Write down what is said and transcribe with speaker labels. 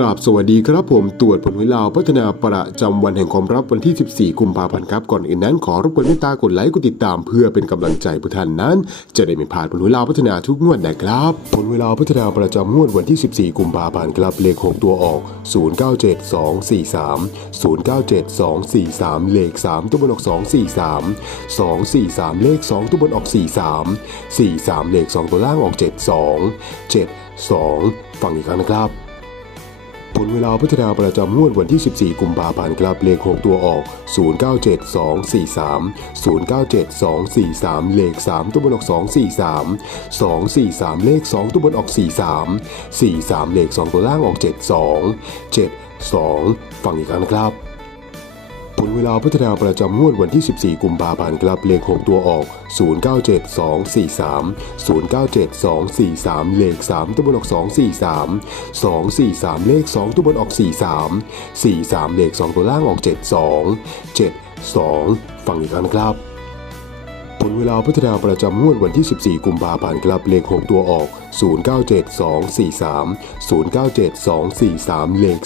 Speaker 1: ราบสวัสดีครับผมตรวจผลหวยลาวพัฒนาประจำวันแห่งความรับวันที่ 14กุมภาพันธ์ครับก่อนอื่นนั้นขอรบกวนเมตตากดไลค์กดติดตามเพื่อเป็นกำลังใจผู้ท่านนั้น จะได้ไม่พลาดผลหวยลาวพัฒนาทุกงวดนะครับ ผลหวยลาวพัฒนาประจำงวดวันที่ 14กุมภาพันธ์ครับเลข 6 ตัวออก 097243 097243 เลข 3 ตัวบนออก 243 243 เลข 2 ตัวบนออก 43 43 เลข 2 ตัวล่างออก 72 72 ฟังอีกครั้งนะครับ ผลเวลาพัฒนาประจำงวดวันที่ 14 กุมภาพันธ์ครับเลข 6 ตัวออก 097243 097243 เลข 3 ตัวบนออก 243 243 เลข 2 ตัวบนออก 43 43 เลข 2 ตัวล่างออก 72 72 ฟังอีกครั้งนะครับ ผลเวลาพัฒนาประจำงวดวันที่ 14 กุมภาพันธ์ครับเลข 6 ตัวออก 097243 097243 เลข 3 ตัวบนออก 243 243 เลข 2 ตัวบนออก 43 43 เลข 2 ตัวล่างออก 72 72 ฟังอีกครั้งนะครับผลเวลาพัฒนาประจำงวดวันที่ 14 กุมภาพันธ์ครับเลข 6 ตัวออก 097243 097243 เลข